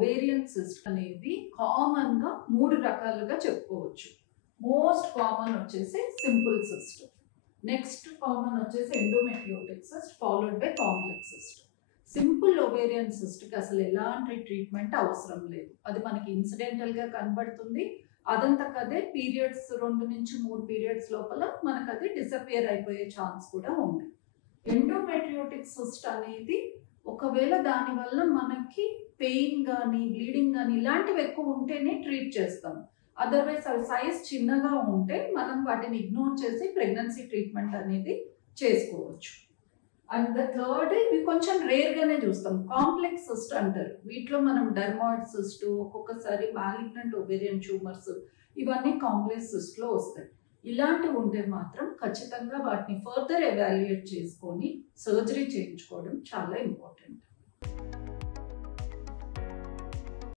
Ovarian cyst అనేది common గా 3 రకాలుగా చెప్పుకోవచ్చు. మోస్ట్ కామన్ వచ్చేసి సింపుల్ సిస్ట్, నెక్స్ట్ కామన్ వచ్చేసి endometriotic cyst, followed by complex cyst. Simple ovarian cyst కి అసలు ఎలాంటి ట్రీట్మెంట్ అవసరం లేదు. అది మనకి ఇన్సిడెంటల్ గా కనబడుతుంది. అదంతకదే పీరియడ్స్ 2 నుంచి 3 పీరియడ్స్ లోపల మనకు అది డిసపియర్ అయిపోయే ఛాన్స్ కూడా ఉంది. ఎండోమెట్రియోటిక్ సిస్ట్ అనేది ఒకవేళ దానివల్ల మనకి పెయిన్ కానీ బ్లీడింగ్ కానీ ఇలాంటివి ఎక్కువ ఉంటేనే ట్రీట్ చేస్తాం. అదర్వైజ్ అవి సైజ్ చిన్నగా ఉంటే మనం వాటిని ఇగ్నోర్ చేసి ప్రెగ్నెన్సీ ట్రీట్మెంట్ అనేది చేసుకోవచ్చు. అండ్ ద థర్డ్, ఇవి కొంచెం రేర్గానే చూస్తాం, కాంప్లెక్స్ సిస్ట్ అంటారు. వీటిలో మనం డర్మాయిడ్ సిస్ట్, ఒక్కొక్కసారి మాలిగ్నెంట్ ఒవేరియన్ ట్యూమర్స్, ఇవన్నీ కాంప్లెక్స్ సిస్ట్లో వస్తాయి. ఇలాంటివి ఉంటే మాత్రం ఖచ్చితంగా వాటిని ఫర్దర్ ఎవాల్యుయేట్ చేసుకొని సర్జరీ చేయించుకోవడం చాలా ఇంపార్టెంట్.